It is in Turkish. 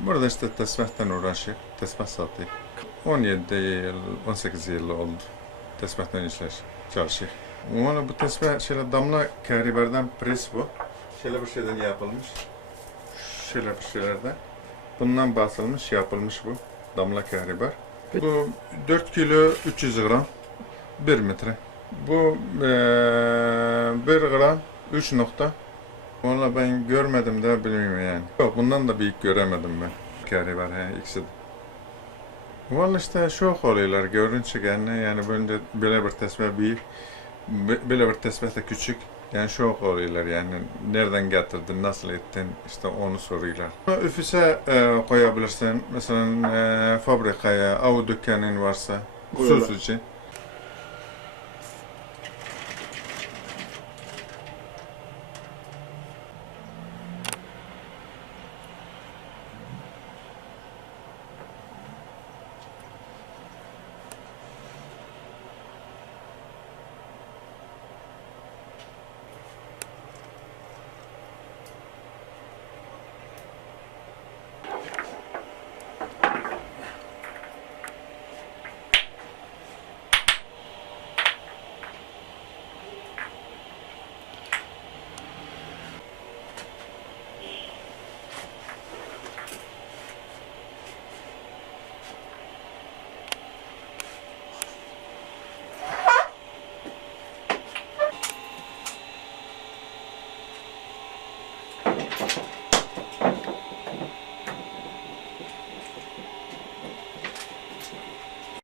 Burada işte tesbihten uğraşıyor. Tesbih satıyor. 17 yıl, 18 yıl oldu. Tesbihten işler, çalışıyor. Valla bu tesbih şöyle damla kariberden pres bu. Şöyle bir şeyden yapılmış. Şöyle bir şeylerden. Bundan basılmış, yapılmış bu. Damla kariber. Bu 4 kilo 300 gram. 1 metre. Bu eee 1 gram 3 nokta. Valla ben görmedim de bilmiyorum yani. Yok bundan da büyük göremedim ben. Kariber he ikisi de. Valla işte şok oluyorlar görünce yani yani böyle, böyle bir tesbih büyük. Böyle bir tesbih de küçük. Yani şok oluyorlar yani nereden getirdin, nasıl ettin işte onu soruyorlar. Üfüse e, koyabilirsin mesela e, fabrikaya, av dükkanın varsa sus için.